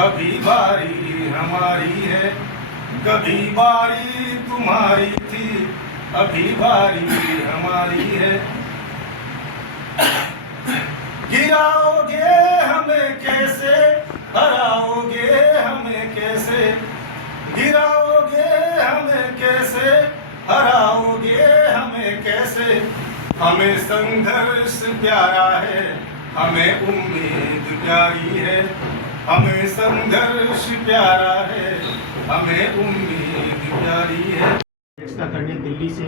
अभी बारी हमारी है, कभी बारी तुम्हारी थी, अभी बारी हमारी है। गिराओगे हमें कैसे, हराओगे हमें कैसे, गिराओगे हमें कैसे, हराओगे हमें कैसे। हमें संघर्ष प्यारा है, हमें उम्मीद प्यारी है, हमें संघर्ष प्यारा है, हमें उम्मीद प्यारी है। अध्यक्षता करने दिल्ली से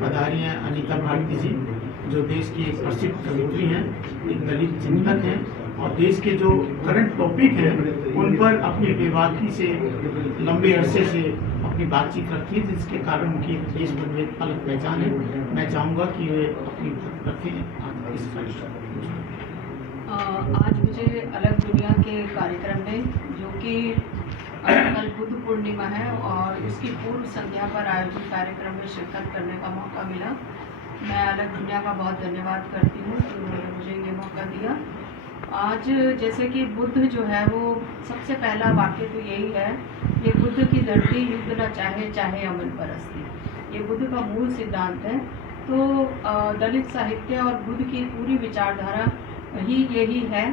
पधारी हैं अनीता भारती जी, जो देश की एक प्रसिद्ध कवित्री हैं, एक दलित चिंतक हैं और देश के जो करंट टॉपिक हैं उन पर अपनी बेबाकी से लंबे अरसे से अपनी बातचीत रखी है, जिसके कारण उनकी देश भर में एक अलग पहचान है। मैं चाहूँगा कि वे अपनी रखें इस आज मुझे अलग दुनिया के कार्यक्रम में, जो कि कल बुद्ध पूर्णिमा है और उसकी पूर्व संध्या पर आयोजित कार्यक्रम में शिरकत करने का मौका मिला। मैं अलग दुनिया का बहुत धन्यवाद करती हूँ कि उन्होंने मुझे ये मौका दिया। आज जैसे कि बुद्ध जो है वो सबसे पहला वाक्य तो यही है, ये बुद्ध की धरती युद्ध न चाहे चाहे अमन परस्ती, ये बुद्ध का मूल सिद्धांत है। तो दलित साहित्य और बुद्ध की पूरी विचारधारा ही यही है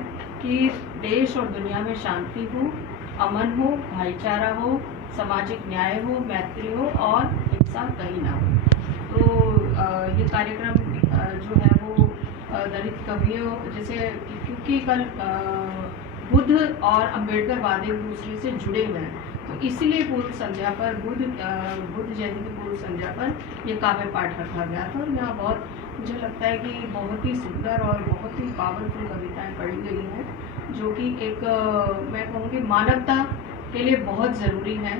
कि देश और दुनिया में शांति हो, अमन हो, भाईचारा हो, सामाजिक न्याय हो, मैत्री हो और हिंसा कहीं ना हो। तो ये कार्यक्रम जो है वो दलित कवियों जैसे, क्योंकि कल बुद्ध और अम्बेडकरवाद एक दूसरे से जुड़े हुए हैं, तो इसलिए पूर्व संध्या पर बुद्ध जयंती की पूर्व संध्या पर ये काव्य पाठ रखा गया था। और यहाँ बहुत मुझे लगता है कि बहुत ही सुंदर और बहुत ही पावरफुल कविताएं पढ़ी गई हैं, जो कि एक मैं कहूँगी मानवता के लिए बहुत ज़रूरी है।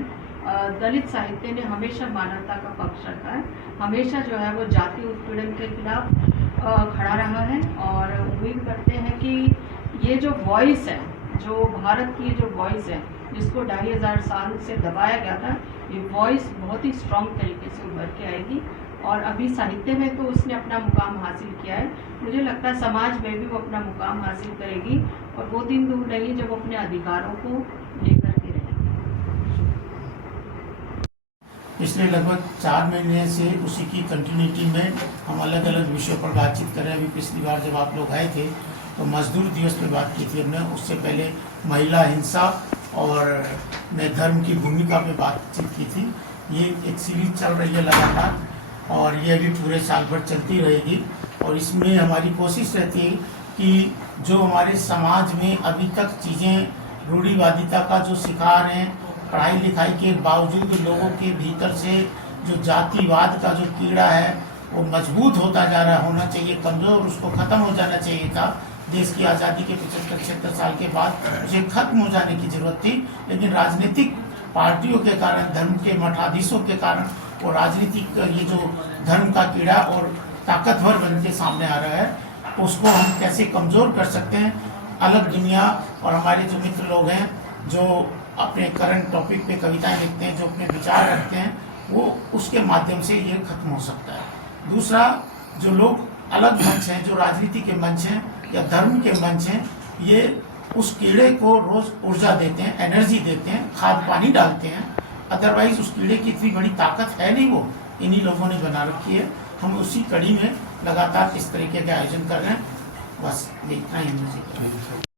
दलित साहित्य ने हमेशा मानवता का पक्ष रखा है, हमेशा जो है वो जाति उत्पीड़न के खिलाफ खड़ा रहा है। और उम्मीद करते हैं कि ये जो वॉइस है, जो भारत की जो वॉइस है, जिसको 2500 साल से दबाया गया था, ये वॉइस बहुत ही स्ट्रॉन्ग तरीके से उभर के आएगी। और अभी साहित्य में तो उसने अपना मुकाम हासिल किया है, मुझे लगता है समाज में भी वो अपना मुकाम हासिल करेगी और वो दिन दूर नहीं जब वो अपने अधिकारों को लेकर के रहेगी। पिछले लगभग 4 महीने से उसी की कंटिन्यूटी में हम अलग अलग विषयों पर बातचीत कर रहे हैं। अभी पिछली बार जब आप लोग आए थे तो मजदूर दिवस पे बात की थी हमने, उससे पहले महिला हिंसा और में धर्म की भूमिका पे बातचीत की थी। ये एक सीरीज चल रही है लगातार और ये अभी पूरे साल भर चलती रहेगी। और इसमें हमारी कोशिश रहती है कि जो हमारे समाज में अभी तक चीज़ें रूढ़िवादिता का जो शिकार हैं, पढ़ाई लिखाई के बावजूद लोगों के भीतर से जो जातिवाद का जो कीड़ा है वो मजबूत होता जा रहा होना चाहिए, कमज़ोर, उसको ख़त्म हो जाना चाहिए था। देश की आज़ादी के 75-76 साल के बाद उसे खत्म हो जाने की ज़रूरत थी, लेकिन राजनीतिक पार्टियों के कारण, धर्म के मठाधीशों के कारण वो राजनीतिक ये जो धर्म का कीड़ा और ताकतवर बन के सामने आ रहा है, उसको हम कैसे कमज़ोर कर सकते हैं। अलग दुनिया और हमारे जो मित्र लोग हैं जो अपने करंट टॉपिक पे कविताएं लिखते हैं, जो अपने विचार रखते हैं, वो उसके माध्यम से ये खत्म हो सकता है। दूसरा, जो लोग अलग मंच हैं, जो राजनीति के मंच हैं या धर्म के मंच हैं, ये उस कीड़े को रोज ऊर्जा देते हैं, एनर्जी देते हैं, खाद पानी डालते हैं। अदरवाइज उस कीड़े की इतनी बड़ी ताकत है नहीं, वो इन्हीं लोगों ने बना रखी है। हम उसी कड़ी में लगातार इस तरीके के आयोजन कर रहे हैं। बस इतना ही मुझे